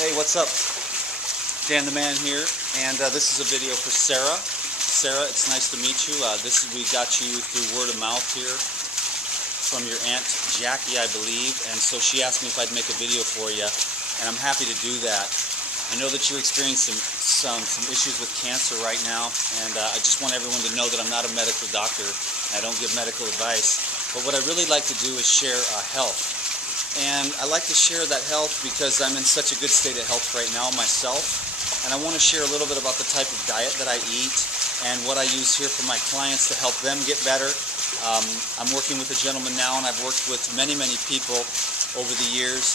Hey, what's up? Dan the Man here, and this is a video for Sarah. Sarah, it's nice to meet you. We got you through word of mouth here from your Aunt Jackie, I believe, and so she asked me if I'd make a video for you, and I'm happy to do that. I know that you're experiencing some issues with cancer right now, and I just want everyone to know that I'm not a medical doctor. I don't give medical advice, but what I really like to do is share health. And I like to share that health because I'm in such a good state of health right now myself, and I want to share a little bit about the type of diet that I eat and what I use here for my clients to help them get better. I'm working with a gentleman now, and I've worked with many people over the years.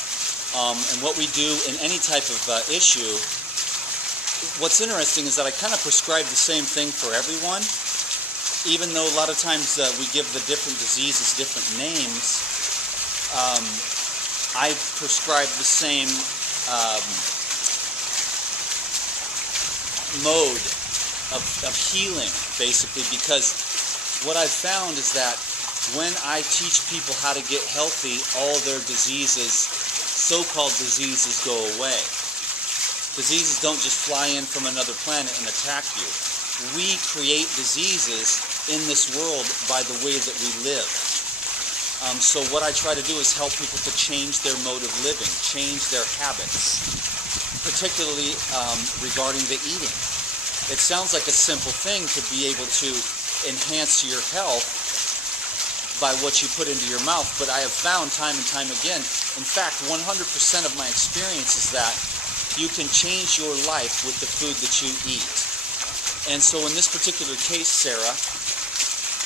And what we do in any type of issue, what's interesting is that I kind of prescribe the same thing for everyone, even though a lot of times we give the different diseases different names. I prescribe the same mode of healing, basically, because what I've found is that when I teach people how to get healthy, all their diseases, so-called diseases, go away. Diseases don't just fly in from another planet and attack you. We create diseases in this world by the way that we live. So what I try to do is help people to change their mode of living, change their habits, particularly regarding the eating. It sounds like a simple thing to be able to enhance your health by what you put into your mouth, but I have found time and time again, in fact 100% of my experience is that you can change your life with the food that you eat. And so in this particular case, Sarah,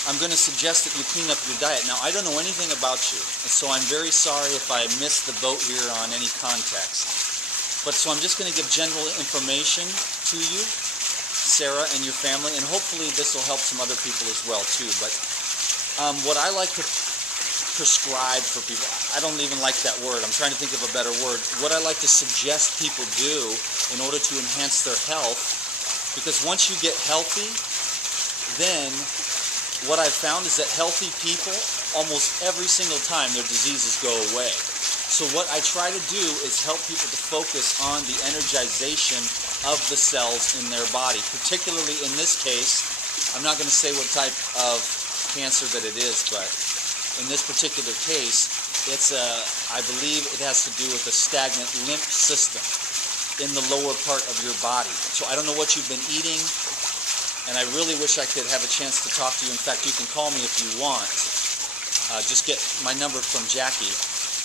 I'm going to suggest that you clean up your diet. Now, I don't know anything about you, and so I'm very sorry if I missed the boat here on any context. But so I'm just going to give general information to you, Sarah, and your family, and hopefully this will help some other people as well, too. But what I like to prescribe for people, I don't even like that word. I'm trying to think of a better word. What I like to suggest people do in order to enhance their health, because once you get healthy, then what I've found is that healthy people, almost every single time, their diseases go away. So what I try to do is help people to focus on the energization of the cells in their body. Particularly in this case, I'm not going to say what type of cancer that it is, but in this particular case, it's I believe it has to do with a stagnant lymph system in the lower part of your body. So I don't know what you've been eating, and I really wish I could have a chance to talk to you. In fact, you can call me if you want. Just get my number from Jackie,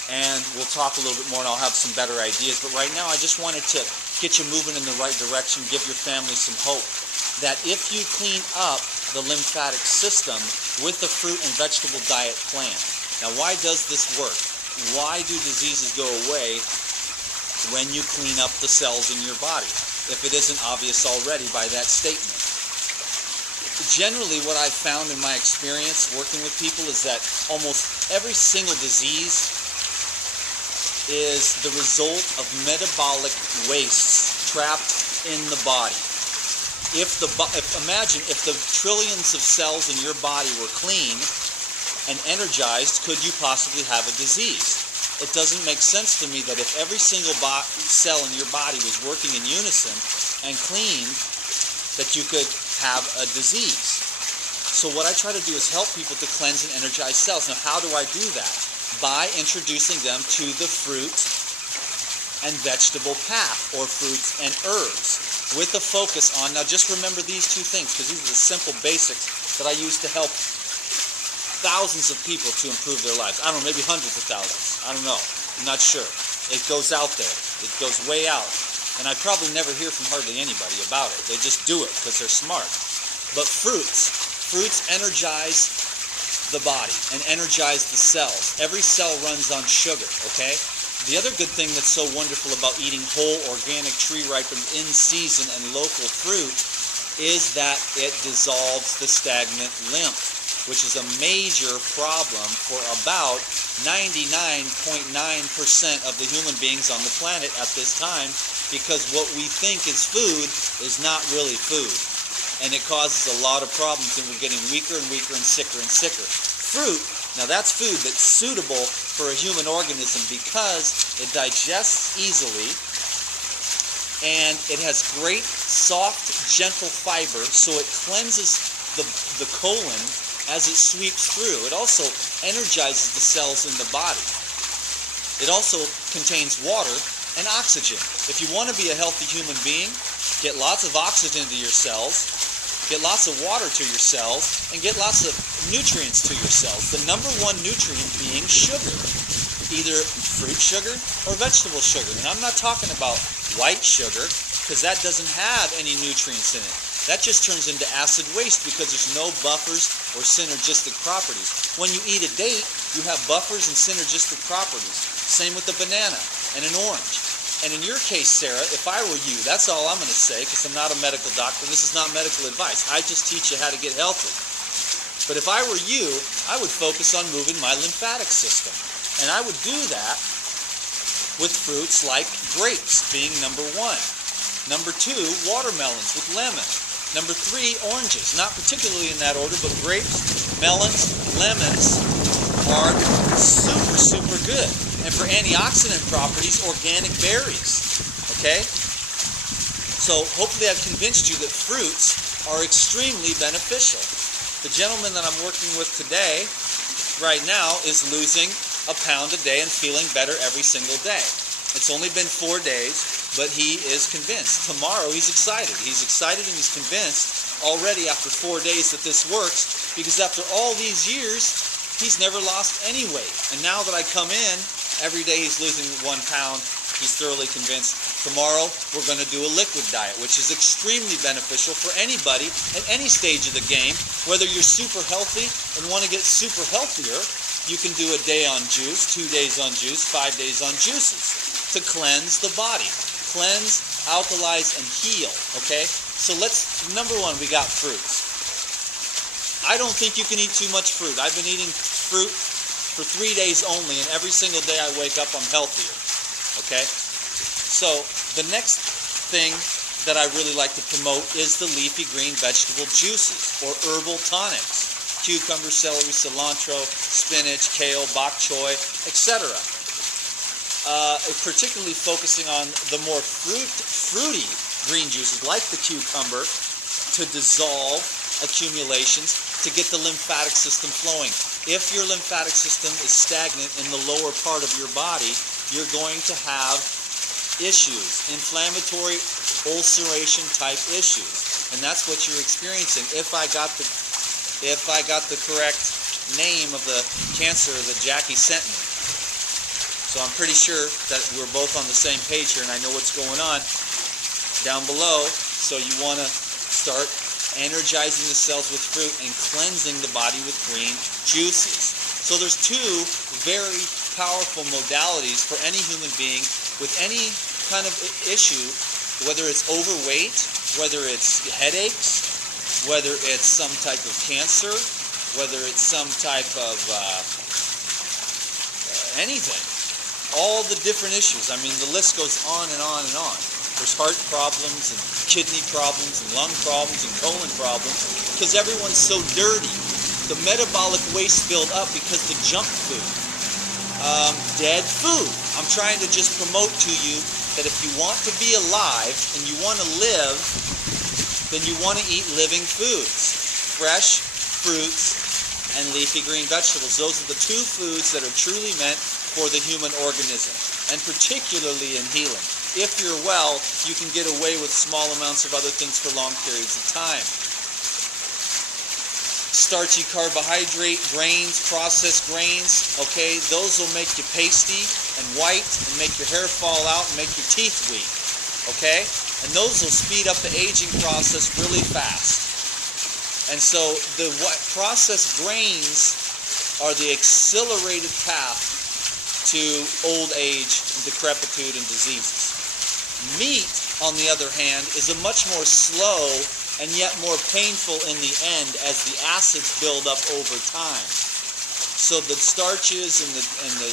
and we'll talk a little bit more, and I'll have some better ideas. But right now, I just wanted to get you moving in the right direction, give your family some hope that if you clean up the lymphatic system with the fruit and vegetable diet plan. Now, why does this work? Why do diseases go away when you clean up the cells in your body, if it isn't obvious already by that statement? Generally, what I've found in my experience working with people is that almost every single disease is the result of metabolic wastes trapped in the body. Imagine if the trillions of cells in your body were clean and energized, could you possibly have a disease? It doesn't make sense to me that if every single cell in your body was working in unison and clean, that you could have a disease. So what I try to do is help people to cleanse and energize cells. Now, how do I do that? By introducing them to the fruit and vegetable path, or fruits and herbs, with a focus on, now just remember these two things, because these are the simple basics that I use to help thousands of people to improve their lives. I don't know, maybe hundreds of thousands. I don't know. I'm not sure. It goes out there. It goes way out. And I probably never hear from hardly anybody about it. They just do it because they're smart. But fruits energize the body and energize the cells. Every cell runs on sugar, okay? The other good thing that's so wonderful about eating whole, organic, tree-ripened, in-season, and local fruit is that it dissolves the stagnant lymph, which is a major problem for about 99.9% of the human beings on the planet at this time, because what we think is food is not really food. And it causes a lot of problems, and we're getting weaker and weaker and sicker and sicker. Fruit, now that's food that's suitable for a human organism because it digests easily, and it has great, soft, gentle fiber, so it cleanses the colon as it sweeps through. It also energizes the cells in the body. It also contains water and oxygen. If you want to be a healthy human being, get lots of oxygen to your cells, get lots of water to your cells, and get lots of nutrients to your cells. The number one nutrient being sugar, either fruit sugar or vegetable sugar. And I'm not talking about white sugar, because that doesn't have any nutrients in it. That just turns into acid waste because there's no buffers or synergistic properties. When you eat a date, you have buffers and synergistic properties. Same with the banana and an orange. And in your case, Sarah, if I were you, that's all I'm going to say, because I'm not a medical doctor. This is not medical advice. I just teach you how to get healthy. But if I were you, I would focus on moving my lymphatic system. And I would do that with fruits like grapes being number 1. Number 2, watermelons with lemon. Number 3, oranges. Not particularly in that order, but grapes, melons, lemons are super, super good. And for antioxidant properties, organic berries. Okay? So hopefully I've convinced you that fruits are extremely beneficial. The gentleman that I'm working with today, right now, is losing a pound a day and feeling better every single day. It's only been 4 days, but he is convinced. Tomorrow he's excited. He's excited and he's convinced already after 4 days that this works, because after all these years, he's never lost any weight. And now that I come in, every day he's losing 1 pound. He's thoroughly convinced. Tomorrow we're going to do a liquid diet, which is extremely beneficial for anybody at any stage of the game. Whether you're super healthy and want to get super healthier, you can do a day on juice, 2 days on juice, 5 days on juices to cleanse the body. Cleanse, alkalize, and heal. Okay? So number 1, we got fruits. I don't think you can eat too much fruit. I've been eating fruit for 3 days only, and every single day I wake up, I'm healthier. Okay? So the next thing that I really like to promote is the leafy green vegetable juices or herbal tonics. Cucumber, celery, cilantro, spinach, kale, bok choy, etc. Particularly focusing on the more fruity green juices like the cucumber to dissolve accumulations to get the lymphatic system flowing. If your lymphatic system is stagnant in the lower part of your body, you're going to have issues, inflammatory ulceration type issues, and that's what you're experiencing. If I got the correct name of the cancer that Jackie sent me. So I'm pretty sure that we're both on the same page here, and I know what's going on down below. So you want to start energizing the cells with fruit and cleansing the body with green juices. So there's 2 very powerful modalities for any human being with any kind of issue, whether it's overweight, whether it's headaches, whether it's some type of cancer, whether it's some type of anything. All the different issues. I mean, the list goes on and on and on. There's heart problems and kidney problems and lung problems and colon problems because everyone's so dirty. The metabolic waste build up because the junk food, dead food. I'm trying to just promote to you that if you want to be alive and you want to live, then you want to eat living foods, fresh fruits and leafy green vegetables. Those are the 2 foods that are truly meant for the human organism, and particularly in healing. If you're well, you can get away with small amounts of other things for long periods of time. Starchy carbohydrate grains, processed grains, okay, those will make you pasty and white and make your hair fall out and make your teeth weak, okay? And those will speed up the aging process really fast. And so the processed grains are the accelerated path to old age, decrepitude, and diseases. Meat, on the other hand, is a much more slow and yet more painful in the end as the acids build up over time. So the starches and the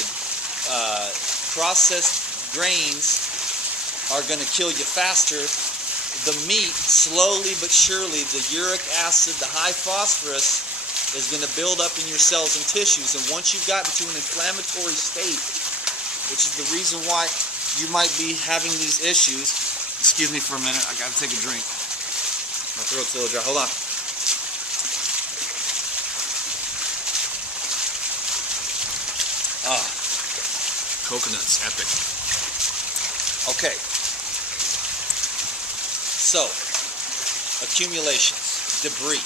processed grains are going to kill you faster. The meat, slowly but surely, the uric acid, the high phosphorus, is going to build up in your cells and tissues. And once you've gotten to an inflammatory state, which is the reason why you might be having these issues, Excuse me for a minute. I gotta take a drink. My throat's a little dry. Hold on. Ah, coconuts, epic. Okay. So, accumulations, debris,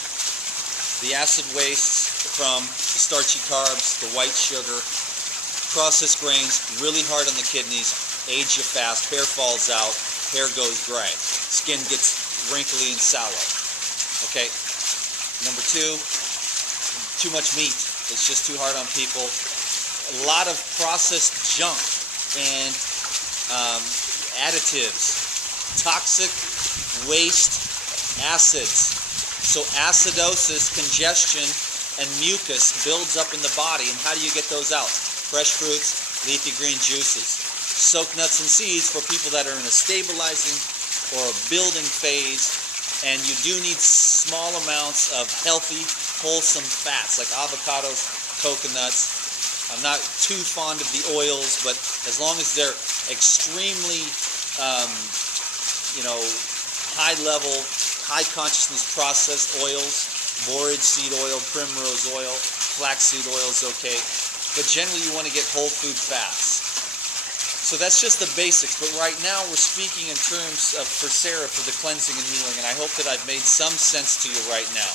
the acid waste from the starchy carbs, the white sugar, processed grains, really hard on the kidneys, age you fast, hair falls out, hair goes gray, skin gets wrinkly and sallow. Okay. Number two, too much meat. It's just too hard on people. A lot of processed junk and additives, toxic waste acids. So acidosis, congestion, and mucus builds up in the body. And how do you get those out? Fresh fruits, leafy green juices. Soaked nuts and seeds for people that are in a stabilizing or a building phase. And you do need small amounts of healthy, wholesome fats like avocados, coconuts. I'm not too fond of the oils, but as long as they're extremely, high level, high consciousness processed oils, borage seed oil, primrose oil, flaxseed oil is okay. But generally you want to get whole food fats. So that's just the basics. But right now we're speaking in terms of for Sarah for the cleansing and healing. And I hope that I've made some sense to you right now.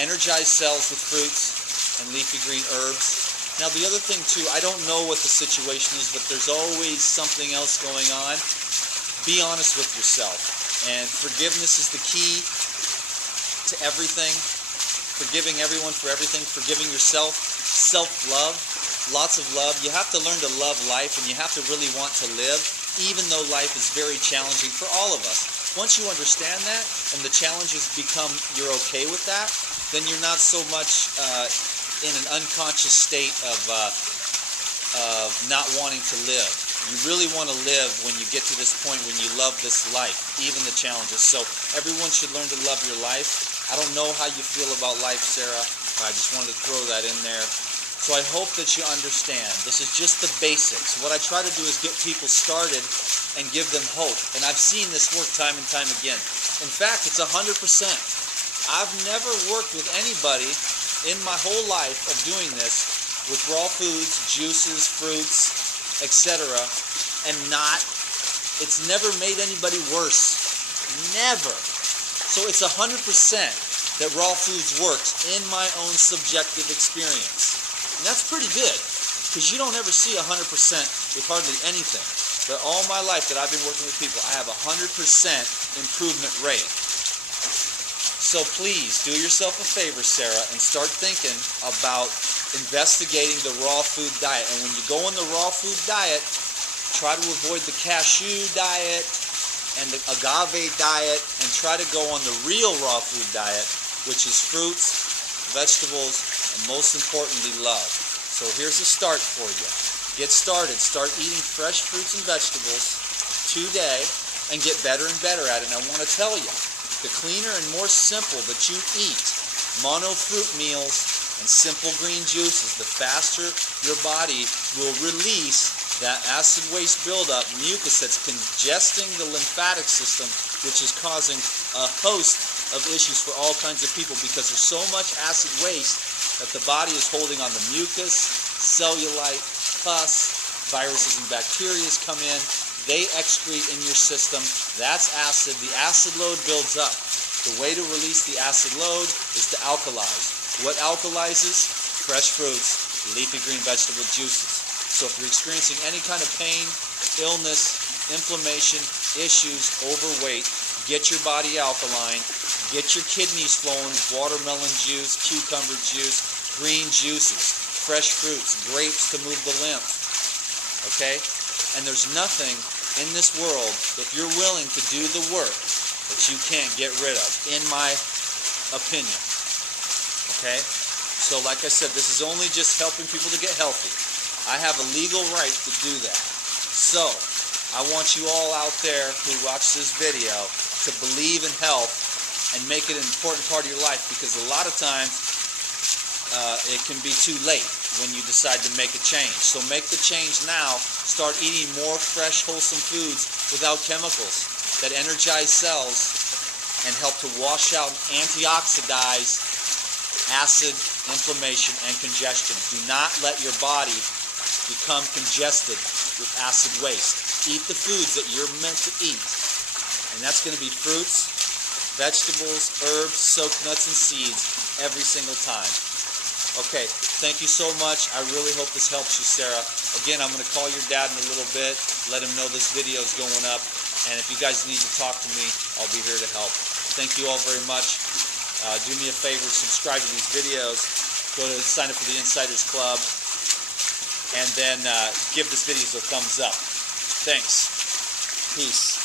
Energize cells with fruits and leafy green herbs. Now the other thing too, I don't know what the situation is, but there's always something else going on. Be honest with yourself. And forgiveness is the key to everything. Forgiving everyone for everything. Forgiving yourself. Self-love. Lots of love. You have to learn to love life, and you have to really want to live, even though life is very challenging for all of us. Once you understand that, and the challenges become, you're okay with that, then you're not so much in an unconscious state of not wanting to live. You really want to live when you get to this point when you love this life, even the challenges. So everyone should learn to love your life. I don't know how you feel about life, Sarah, but I just wanted to throw that in there. So I hope that you understand. This is just the basics. What I try to do is get people started and give them hope. And I've seen this work time and time again. In fact, it's 100%. I've never worked with anybody in my whole life of doing this with raw foods, juices, fruits, etc. and it's never made anybody worse. Never. So it's 100% that raw foods works in my own subjective experience. And that's pretty good, because you don't ever see 100% with hardly anything. But all my life that I've been working with people, I have 100% improvement rate. So please, do yourself a favor, Sarah, and start thinking about investigating the raw food diet. And when you go on the raw food diet, try to avoid the cashew diet and the agave diet, and try to go on the real raw food diet, which is fruits, vegetables, and most importantly, love. So here's a start for you. Get started. Start eating fresh fruits and vegetables today and get better and better at it. And I want to tell you, the cleaner and more simple that you eat mono fruit meals and simple green juices, the faster your body will release that acid waste buildup, mucus that's congesting the lymphatic system, which is causing a host of issues for all kinds of people, because there's so much acid waste that the body is holding on the mucus, cellulite, pus, viruses and bacteria come in, they excrete in your system, that's acid, the acid load builds up. The way to release the acid load is to alkalize. What alkalizes? Fresh fruits, leafy green vegetable juices. So if you're experiencing any kind of pain, illness, inflammation, issues, overweight, get your body alkaline, get your kidneys flowing with watermelon juice, cucumber juice, green juices, fresh fruits, grapes to move the lymph. Okay? And there's nothing in this world, if you're willing to do the work, that you can't get rid of, in my opinion. Okay? So like I said, this is only just helping people to get healthy. I have a legal right to do that. So, I want you all out there who watch this video to believe in health and make it an important part of your life, because a lot of times it can be too late when you decide to make a change. So make the change now. Start eating more fresh, wholesome foods without chemicals. that energize cells and help to wash out and antioxidize acid, inflammation, and congestion. Do not let your body become congested with acid waste. Eat the foods that you're meant to eat. And that's going to be fruits, vegetables, herbs, soaked nuts, and seeds every single time. Okay, thank you so much. I really hope this helps you, Sarah. Again, I'm going to call your dad in a little bit, let him know this video is going up, and if you guys need to talk to me, I'll be here to help. Thank you all very much. Do me a favor, subscribe to these videos, go to sign up for the Insiders Club, and then give this video a thumbs up. Thanks. Peace.